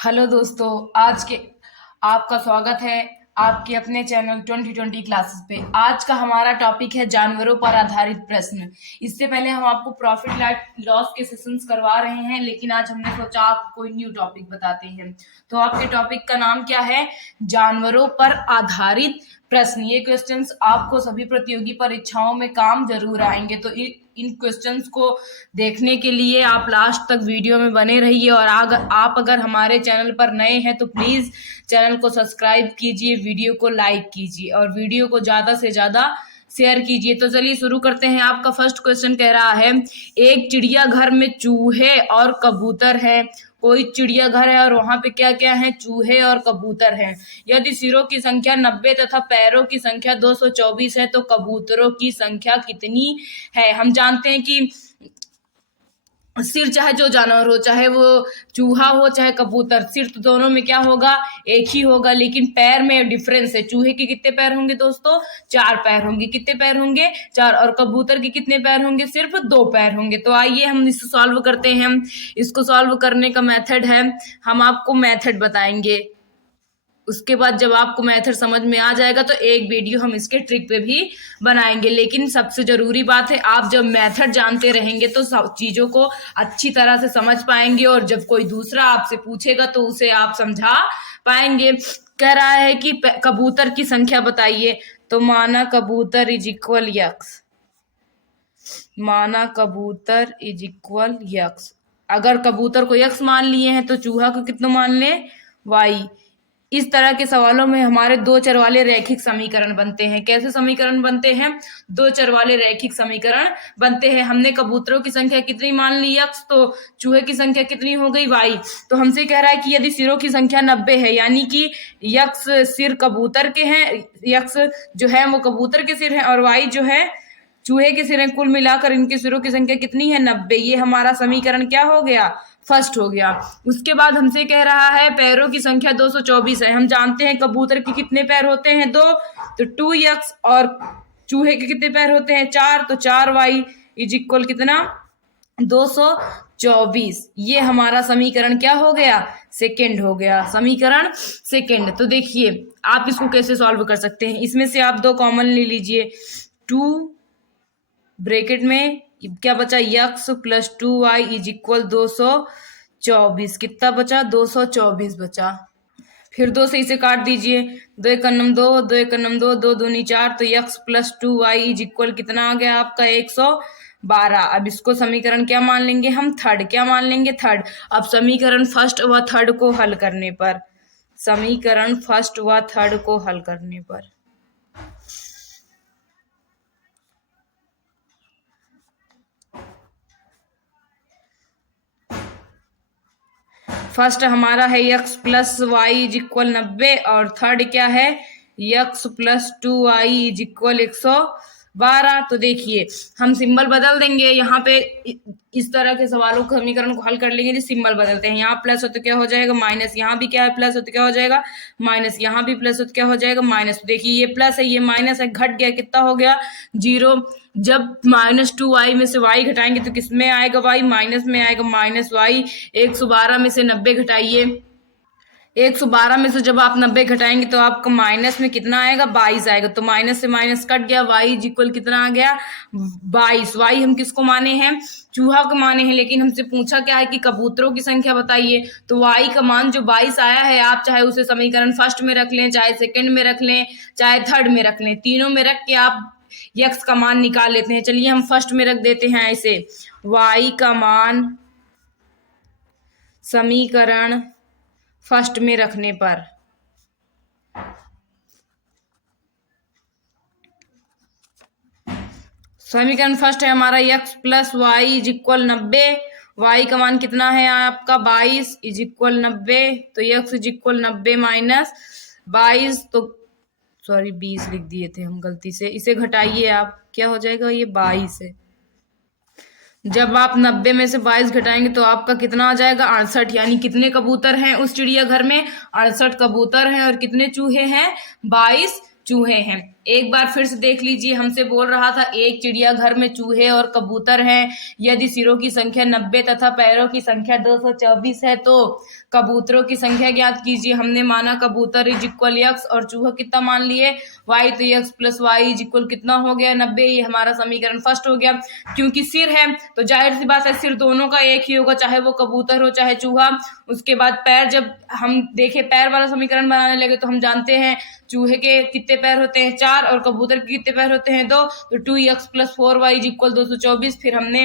Hello दोस्तों, आज के आपका स्वागत है आपके अपने चैनल 2020 क्लासेस पे। आज का हमारा टॉपिक है जानवरों पर आधारित प्रश्न। इससे पहले हम आपको प्रॉफिट लॉस के सेशंस करवा रहे हैं, लेकिन आज हमने सोचा आपको कोई न्यू टॉपिक बताते हैं। तो आपके टॉपिक का नाम क्या है? जानवरों पर आधारित प्रश्न। ये क्वेश्चंस आपको सभी प्रतियोगी परीक्षाओं में काम जरूर आएंगे। तो इन क्वेश्चंस को देखने के लिए आप लास्ट तक वीडियो में बने रहिए। और आप अगर हमारे चैनल पर नए हैं तो प्लीज चैनल को सब्सक्राइब कीजिए, वीडियो को लाइक कीजिए और वीडियो को ज्यादा से ज्यादा शेयर कीजिए। तो चलिए शुरू करते हैं। आपका फर्स्ट क्वेश्चन कह रहा है, एक चिड़ियाघर में चूहे और कबूतर है। कोई चिड़ियाघर है और वहां पे क्या क्या है? चूहे और कबूतर हैं। यदि सिरों की संख्या 90 तथा पैरों की संख्या 224 है तो कबूतरों की संख्या कितनी है? हम जानते हैं कि सिर चाहे जो जानवर हो, चाहे वो चूहा हो चाहे कबूतर, सिर तो दोनों में क्या होगा? एक ही होगा, लेकिन पैर में डिफरेंस है। चूहे के कितने पैर होंगे दोस्तों? 4 पैर होंगे। कितने पैर होंगे? 4। और कबूतर के कितने पैर होंगे? सिर्फ 2 पैर होंगे। तो आइए हम इसको सॉल्व करते हैं। इसको सॉल्व करने का मेथड है, हम आपको मेथड बताएंगे। उसके बाद जब आपको मेथड समझ में आ जाएगा तो एक वीडियो हम इसके ट्रिक पे भी बनाएंगे। लेकिन सबसे जरूरी बात है, आप जब मेथड जानते रहेंगे तो सब चीजों को अच्छी तरह से समझ पाएंगे और जब कोई दूसरा आपसे पूछेगा तो उसे आप समझा पाएंगे। कह रहा है कि कबूतर की संख्या बताइए। तो माना कबूतर इज इक्वल यक्स। माना कबूतर इज इक्वल यक्स। अगर कबूतर को यक्स मान लिए हैं तो चूहा को कितना मान ले? वाई। इस तरह के सवालों में हमारे 2 चर वाले रैखिक समीकरण बनते हैं। कैसे समीकरण बनते हैं? 2 चर वाले रैखिक समीकरण बनते हैं। हमने कबूतरों की संख्या कितनी मान ली? यक्स। तो चूहे की संख्या कितनी हो गई? वाई। तो हमसे कह रहा है कि यदि सिरों की संख्या 90 है, यानी कि यक्स सिर कबूतर के हैं, यक्स जो है वो कबूतर के सिर है और वाई जो है चूहे के सिर हैं। कुल मिलाकर इनके सिरों की संख्या कितनी है? 90। ये हमारा समीकरण क्या हो गया? फर्स्ट हो गया। उसके बाद हमसे कह रहा है पैरों की संख्या 224 है। हम जानते हैं कबूतर के कितने पैर होते हैं? 2। तो 2x। और चूहे के कितने पैर होते हैं? 4। तो 4y इज इक्वल कितना? 224। ये हमारा समीकरण क्या हो गया? सेकेंड हो गया। समीकरण सेकेंड। तो देखिए आप इसको कैसे सॉल्व कर सकते हैं। इसमें से आप 2 कॉमन ले लीजिए। 2 ब्रैकेट में क्या बचा? X plus 2y is equal 224। कितना बचा? 224 बचा। फिर 2 से इसे काट दीजिए। 2 एकम 2, 2 एकम 2, 2 दूनी 4। तो x plus 2y is equal कितना आ गया आपका? 112। अब इसको समीकरण क्या मान लेंगे हम? थर्ड। क्या मान लेंगे? थर्ड। अब समीकरण फर्स्ट व थर्ड को हल करने पर, समीकरण फर्स्ट व थर्ड को हल करने पर फर्स्ट हमारा है x plus y is equal 90 और थर्ड क्या है? X plus 2y is equal 112। तो देखिए हम सिंबल बदल देंगे। यहाँ पे इस तरह के सवालों को समीकरण को हल कर लेंगे तो सिंबल बदलते हैं। यहाँ प्लस हो तो क्या हो जाएगा? माइनस। यहाँ भी क्या है? प्लस हो तो क्या हो जाएगा? माइनस। यहाँ भी प्लस हो तो क्या हो जाएगा? माइनस। देखिए ये प्लस है ये माइनस है, घट गया। कितना हो गया? 0। जब -2y में से y घटाएंगे तो किस में आएगा? y माइनस में आएगा। Minus y। 112 में से 90 घटाइए। 112 में से जब आप 90 घटाएंगे तो आपका माइनस में कितना आएगा? 22 आएगा। तो माइनस से माइनस कट गया। y इज इक्वल कितना आ गया? 22। y हम किसको माने हैं? चूहा को माने हैं। लेकिन हमसे पूछा क्या है कि कबूतरों की संख्या बताइए। तो y का मान जो 22 आया है, आप चाहे उसे समीकरण फर्स्ट में रख लें, चाहे सेकंड में रख लें, चाहे थर्ड में रख लें, तीनों में रख के आप यक्स का मान निकाल लेते हैं। चलिए हम फर्स्ट में रख देते हैं ऐसे। y का मान समीकरण फर्स्ट में रखने पर समीकरण फर्स्ट है हमारा x plus y is equal 90। Y का मान कितना है आपका? 22 इज इक्वल 90। तो यक्स इज इक्वल 90 माइनस 22। तो सॉरी 20 लिख दिए थे हम गलती से। इसे घटाइए आप, क्या हो जाएगा? ये 22 है। जब आप 90 में से 22 घटाएंगे तो आपका कितना आ जाएगा? 68। यानी कितने कबूतर हैं उस चिड़ियाघर में? 68 कबूतर हैं। और कितने चूहे हैं? 22 चूहे हैं। एक बार फिर से देख लीजिए, हमसे बोल रहा था एक चिड़ियाघर में चूहे और कबूतर हैं। यदि सिरों की संख्या 90 तथा पैरों की संख्या 224 है तो कबूतरों की संख्या ज्ञात कीजिए। हमने माना कबूतर इज इक्वल x और चूहा कितना मान लिए y, तो x plus y is equal कितना हो गया 90। ये हमारा समीकरण फर्स्ट हो गया। क्योंकि सिर है तो जाहिर सी बात है सिर दोनों का एक ही होगा, चाहे वो कबूतर हो चाहे चूहा। उसके बाद पैर, जब हम देखे पैर वाला समीकरण बनाने लगे तो हम जानते हैं चूहे के कितने पैर होते हैं 4 और कबूतर के कितने पैर होते हैं 2, तो 2x plus 4y is equal 224। फिर हमने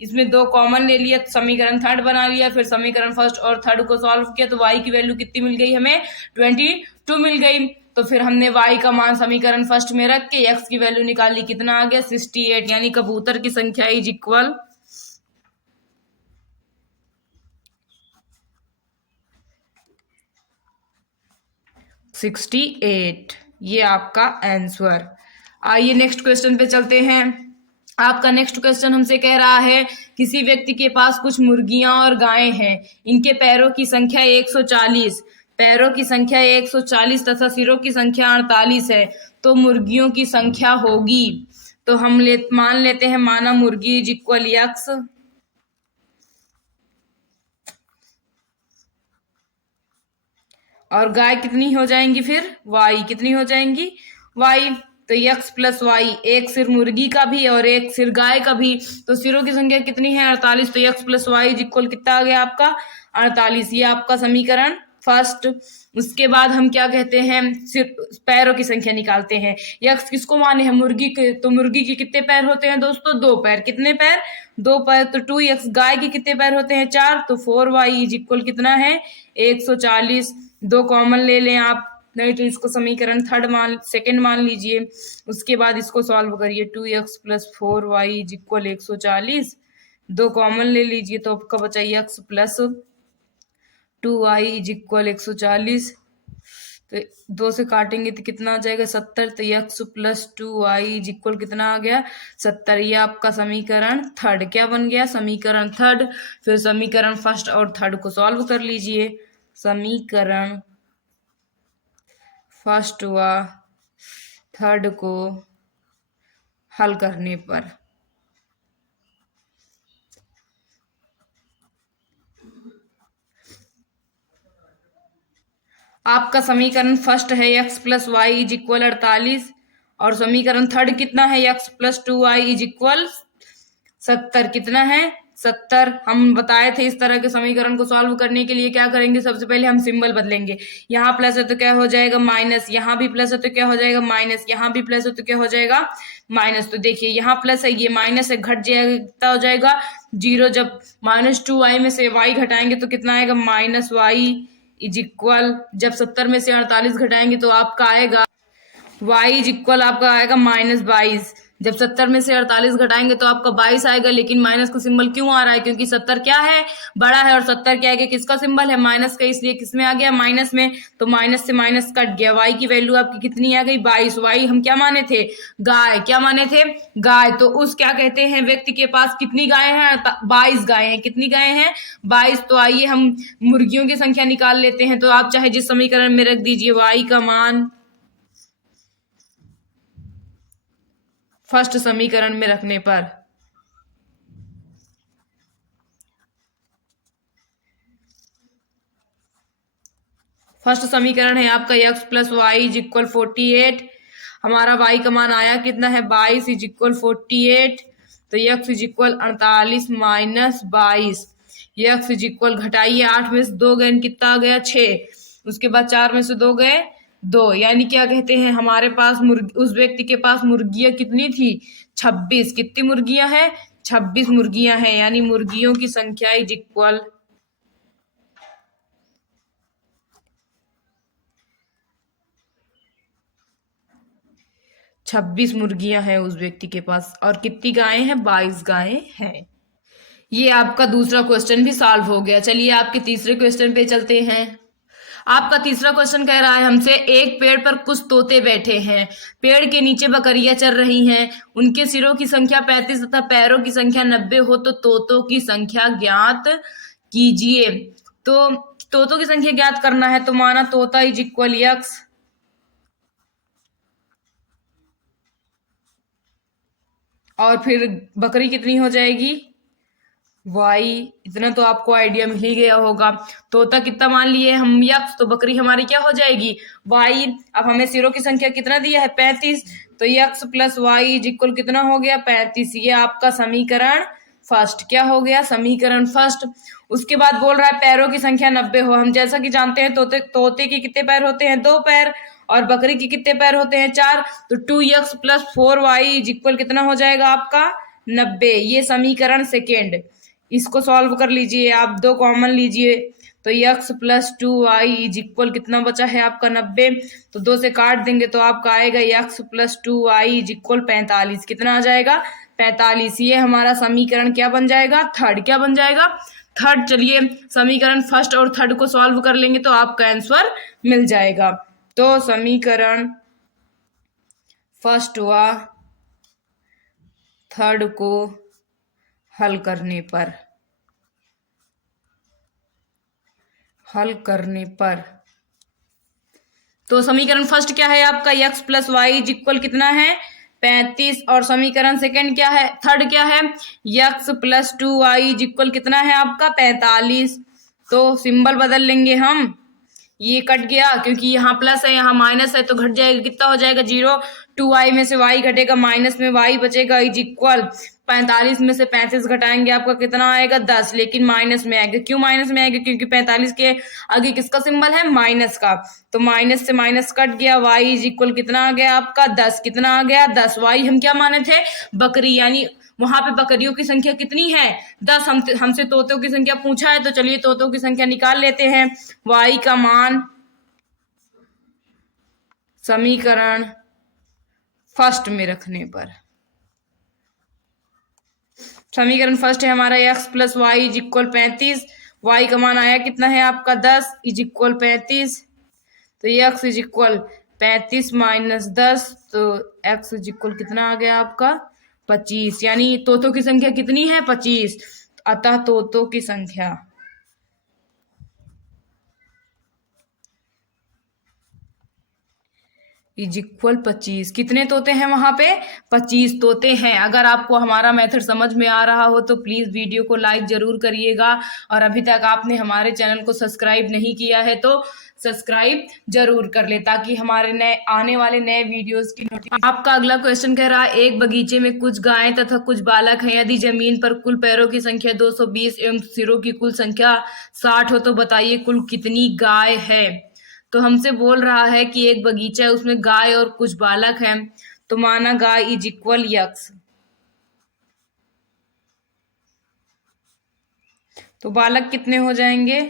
इसमें 2 कॉमन ले लिया, समीकरण थर्ड बना लिया। फिर समीकरण फर्स्ट और थर्ड को सॉल्व किया तो y की वैल्यू कितनी मिल गई हमें 22 मिल गई। तो फिर हमने y का मान समीकरण फर्स्ट में रख के x की वैल्यू निकाली, कितना आ गया 68, यानी कबूतर की संख्या इज इक्वल 68। ये आपका आंसर। आइए नेक्स्ट क्वेश्चन पे चलते हैं। आपका नेक्स्ट क्वेश्चन हमसे कह रहा है किसी व्यक्ति के पास कुछ मुर्गियां और गायें हैं। इनके पैरों की संख्या 140, पैरों की संख्या 140 तथा सिरों की संख्या 48 है। तो मुर्गियों की संख्या होगी, तो हम मान लेते हैं माना मुर्गी इज इक्वल x और गाय कितनी हो जाएंगी, फिर y कितनी हो जाएंगी y, तो x प्लस वाई, एक सिर मुर्गी का भी और एक सिर गाय का भी। तो सिरों की संख्या कितनी है 48, तो x plus y is equal कितना आ गया आपका 48। ये आपका समीकरण फर्स्ट। उसके बाद हम क्या कहते हैं पैरों की संख्या निकालते हैं। x किसको माने हैं मुर्गी के, तो मुर्गी के कितने पैर होते हैं दोस्तों 2 पैर, कितने पैर 2 पैर। तो 2x, गाय के कितने पैर होते हैं 4, तो 4y इज इक्वल कितना है 140। 2 कॉमन ले लें आप, नहीं तो इसको समीकरण सेकंड मान लीजिए। उसके बाद इसको सॉल्व करिए 2x plus 4y is equal 140। 2 common ले लीजिए तो आपका बचा x plus 2y is equal 140। तो 2 से काटेंगे तो कितना आ जाएगा 70, तो x plus 2y is equal कितना आ गया 70। ये आपका समीकरण थर्ड क्या बन गया, समीकरण थर्ड। फिर समीकरण फर्स्ट और थर्ड को सॉल्व कर लीजिए। समीकरण फर्स्ट व थर्ड को हल करने पर आपका समीकरण फर्स्ट है x plus y is equal 48 और समीकरण थर्ड कितना है x plus 2y is equal 70। कितना है 70। हम बताए थे इस तरह के समीकरण को सॉल्व करने के लिए क्या करेंगे, सबसे पहले हम सिंबल बदलेंगे। यहाँ प्लस है तो क्या हो जाएगा माइनस, यहाँ भी प्लस है तो क्या हो जाएगा माइनस, यहाँ भी प्लस है तो क्या हो जाएगा माइनस। तो देखिए यहाँ प्लस है ये माइनस है, घट जाएगा कितना हो जाएगा 0। जब -2y में से y घटाएंगे तो कितना आएगा -y इज इक्वल, जब 70 में से 48 घटाएंगे तो आपका आएगा y इज इक्वल आपका आएगा -22। जब 70 में से 48 घटाएंगे तो आपका 22 आएगा। लेकिन माइनस का सिंबल क्यों आ रहा है, क्योंकि 70 क्या है बड़ा है और 70 क्या है किसका सिंबल है माइनस का, इसलिए किसमें आ गया माइनस में। तो माइनस से माइनस कट गया, y की वैल्यू आपकी कितनी आ गई 22। y हम क्या माने थे गाय, क्या माने थे गाय। तो उस क्या कहते हैं व्यक्ति के पास कितनी गाय हैं 22 गाय हैं। कितनी गाय हैं 22। तो आइए हम मुर्गियों की संख्या निकाल लेते हैं। तो आप चाहे जिस समीकरण में रख दीजिए y का मान फर्स्ट समीकरण में रखने पर फर्स्ट समीकरण है आपका x plus y is equal 48। हमारा y का मान आया कितना है 22 इज इक्वल 48। तो x is equal 48 minus 22। x is equal घटाइए 8 में से 2 गए कितना आ गया 6। उसके बाद 4 में से 2 गए 2, यानी क्या कहते हैं हमारे पास उस व्यक्ति के पास मुर्गियां कितनी थी 26। कितनी मुर्गियां हैं 26 मुर्गियां हैं, यानी मुर्गियों की संख्या इज इक्वल 26 मुर्गियां हैं उस व्यक्ति के पास। और कितनी गायें हैं 22 गायें हैं। ये आपका दूसरा क्वेश्चन भी सॉल्व हो गया। चलिए आपके तीसरे क्वेश्चन पे चलते हैं। आपका तीसरा क्वेश्चन कह रहा है हमसे एक पेड़ पर कुछ तोते बैठे हैं, पेड़ के नीचे बकरियां चर रही हैं, उनके सिरों की संख्या 35 तथा पैरों की संख्या 90 हो तो तोतों की संख्या ज्ञात कीजिए। तो तोतों की संख्या ज्ञात करना है तो माना तोता इज इक्वल x और फिर बकरी कितनी हो जाएगी, वाई। इतना तो आपको आइडिया मिल ही गया होगा। तोता कितना मान लिए हम, यक्स, तो बकरी हमारी क्या हो जाएगी, वाई। अब हमें सिरों की संख्या कितना दिया है, 35, तो x plus y is equal कितना हो गया, 35। ये आपका समीकरण फर्स्ट क्या हो गया, समीकरण फर्स्ट। उसके बाद बोल रहा है पैरों की संख्या 90 हो। हम जैसा कि जानते हैं तोते के कितने पैर होते हैं, 2 पैर, और बकरी के कितने पैर होते हैं, 4। तो 2x plus 4y is equal कितना हो जाएगा आपका, 90। ये समीकरण सेकेंड। इसको सॉल्व कर लीजिए आप, 2 कॉमन लीजिए, तो x plus 2y is equal कितना बचा है आपका, 90। तो 2 से काट देंगे तो आपका आएगा x plus 2y is equal 45। कितना आ जाएगा, 45। ये हमारा समीकरण क्या बन जाएगा, थर्ड। क्या बन जाएगा, थर्ड। चलिए समीकरण फर्स्ट और थर्ड को सॉल्व कर लेंगे तो आपका आंसर मिल जाएगा। तो समीकरण फर्स्ट व थर्ड को हल करने पर तो समीकरण फर्स्ट क्या है आपका, x plus y is equal कितना है, 35। और समीकरण सेकंड क्या है, थर्ड क्या है, x plus 2y is equal कितना है आपका, 45। तो सिंबल बदल लेंगे हम, ये कट गया क्योंकि यहाँ प्लस है यहाँ माइनस है, तो घट जाएगा, कितना हो जाएगा, 0। 2y में से y घटेगा, माइनस में y बचेगा, इज इक्वल 45 में से 35 घटाएंगे आपका कितना आएगा, 10। लेकिन माइनस में आएगा, क्यों माइनस में आएगा, क्योंकि 45 के आगे किसका सिंबल है, माइनस का। तो माइनस से माइनस कट गया, y इज इक्वल कितना आ गया आपका, 10। कितना आ गया, 10। y हम क्या माने थे, बकरी, यानी वहां पे बकरियों की संख्या कितनी है, 10। हमसे तोतों की संख्या पूछा है, तो चलिए तोतों की संख्या निकाल लेते हैं। y का मान समीकरण फर्स्ट में रखने पर, समीकरण फर्स्ट है हमारा x plus y is equal 35। y का मान आया कितना है आपका, 10 इज इक्वल 35। तो x इज इक्वल 35 माइनस 10, तो x इज इक्वल कितना आ गया आपका, 25। यानी तोतों की संख्या कितनी है, 25। अतः तोतों की संख्या इज इक्वल 25। कितने तोते हैं वहां पे, 25 तोते हैं। अगर आपको हमारा मेथड समझ में आ रहा हो तो प्लीज वीडियो को लाइक जरूर करिएगा, और अभी तक आपने हमारे चैनल को सब्सक्राइब नहीं किया है तो सब्सक्राइब जरूर कर ले, ताकि हमारे नए आने वाले नए वीडियोस की नोटिफिकेशन। आपका अगला क्वेश्चन कह रहा है, एक बगीचे में कुछ गायें तथा कुछ बालक हैं। यदि जमीन पर कुल पैरों की संख्या 220 एवं सिरों की कुल संख्या 60 हो तो बताइए कुल कितनी गाय है। तो हमसे बोल रहा है कि एक बगीचा है, उसमें गाय और कुछ बालक हैं, तो माना गाय इज इक्वल यक्स, तो बालक कितने हो जाएंगे,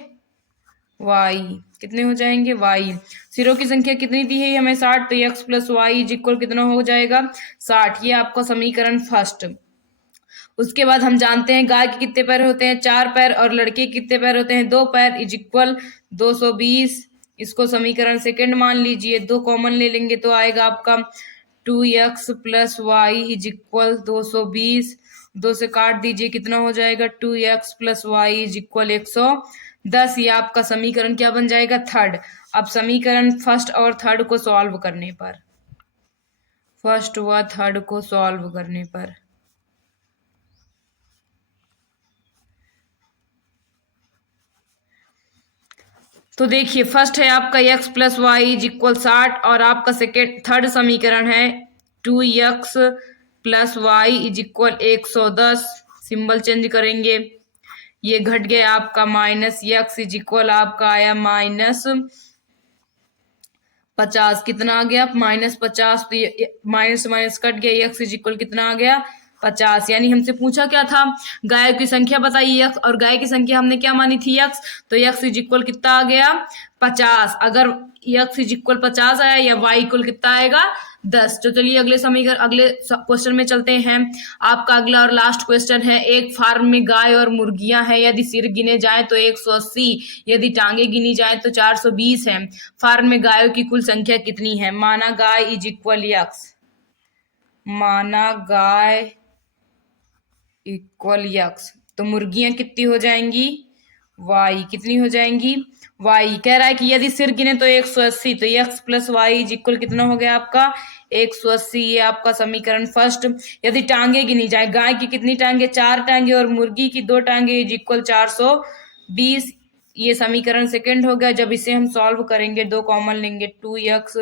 वाई। कितने हो जाएंगे, वाई। सिरों की संख्या कितनी दी है हमें, 60, तो x plus y is equal कितना हो जाएगा, 60। ये आपका समीकरण फर्स्ट। उसके बाद हम जानते हैं गाय के कितने पैर होते हैं, 4 पैर, और लड़के के कितने पैर होते हैं, 2 पैर, इज इक्वल 220। इसको समीकरण सेकंड मान लीजिए, 2 कॉमन ले लेंगे तो आएगा आपका 2x plus y is equal 220। 2 से काट दीजिए, कितना हो जाएगा, 2x plus y is equal 110। ये आपका समीकरण क्या बन जाएगा, थर्ड। अब समीकरण फर्स्ट और थर्ड को सॉल्व करने पर, फर्स्ट व थर्ड को सॉल्व करने पर तो देखिए फर्स्ट है आपका x plus y is equal 60, और आपका सेकेंड थर्ड समीकरण है 2x plus y is equal 110। Symbol change करेंगे, ये घट गया आपका माइनस x इज इक्वल आपका आया माइनस 50। कितना आ गया, -50। तो माइनस माइनस कट गया, x इज इक्वल कितना आ गया, 50। यानी हमसे पूछा क्या था, गाय की संख्या बताइए x, और गाय की संख्या हमने क्या मानी थी, x। तो x इज इक्वल कितना आ गया, 50। अगर x इज इक्वल 50 आया या y इक्वल कितना आएगा, 10। तो चलिए अगले समीकरण अगले क्वेश्चन में चलते हैं। आपका अगला और लास्ट क्वेश्चन है, एक फार्म में गाय और मुर्गियां हैं। यदि सिर गिने जाए तो 180, यदि टांगे गिनी जाए तो 420 है। फार्म में गायों की कुल संख्या कितनी है। माना गाय इज इक्वल यक्स, माना गाय इक्वल यक्स, तो मुर्गियां कितनी हो जाएंगी, वाई कितनी हो जाएंगी, वाई कह रहा है कि यदि सिर गिने तो 180, तो x plus y is equal कितना हो गया आपका 180। ये आपका समीकरण फर्स्ट। यदि टांगे गिनी जाए, गाय की कितनी टांगे, 4 टांगे और मुर्गी की 2 टांगे इज इक्वल 420। ये समीकरण सेकंड हो गया। जब इसे हम सॉल्व करेंगे, 2 कॉमन लेंगे, 2x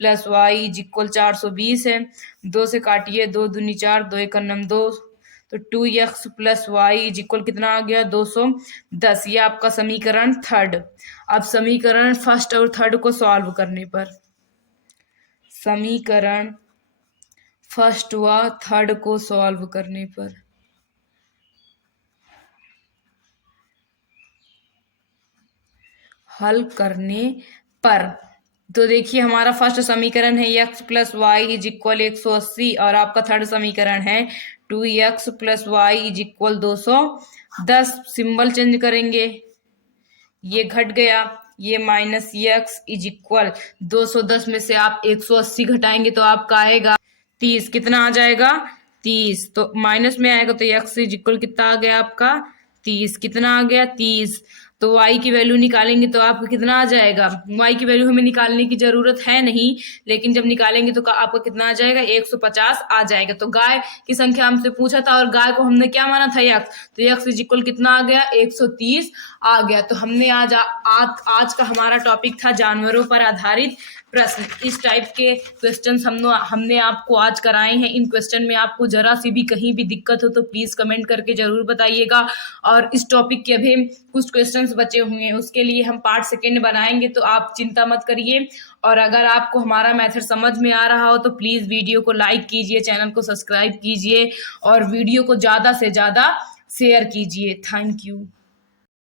plus y is equal 420 है। 2 से काटिए, 2 दूनी 4, 2 एक नम 2, तो 2x plus y is equal कितना आ गया 210। ये आपका समीकरण थर्ड। अब समीकरण फर्स्ट और थर्ड को सॉल्व करने पर, समीकरण फर्स्ट व थर्ड को सॉल्व करने पर, हल करने पर, तो देखिए हमारा फर्स्ट समीकरण है x plus y is equal 180 और आपका थर्ड समीकरण है 2x plus y is equal 210। Symbol change करेंगे, ये घट गया, ये माइनस x इज इक्वल 210 में से आप 180 घटाएंगे तो आपका आएगा 30। कितना आ जाएगा 30, तो माइनस में आएगा तो x इज इक्वल कितना आ गया आपका 30। कितना आ गया 30, तो y की वैल्यू निकालेंगे तो आपका कितना आ जाएगा, y की वैल्यू हमें निकालने की जरूरत है नहीं, लेकिन जब निकालेंगे तो आपका कितना आ जाएगा 150 आ जाएगा। तो गाय की संख्या हमसे पूछा था और गाय को हमने क्या माना था x, तो x इज इक्वल कितना आ गया 130 आ गया। तो हमने आज का हमारा टॉपिक था जानवरों पर आधारित प्रश्न। इस टाइप के क्वेश्चंस हमने आपको आज कराए हैं। इन क्वेश्चन में आपको जरा सी भी कहीं भी दिक्कत हो तो प्लीज कमेंट करके जरूर बताइएगा। और इस टॉपिक के अभी कुछ क्वेश्चंस बचे हुए हैं, उसके लिए हम पार्ट सेकेंड बनाएंगे, तो आप चिंता मत करिए। और अगर आपको हमारा मेथड समझ में आ रहा हो तो प्लीज वीडियो को लाइक कीजिए, चैनल को सब्सक्राइब कीजिए और वीडियो को ज्यादा से ज्यादा शेयर कीजिए। Thank you.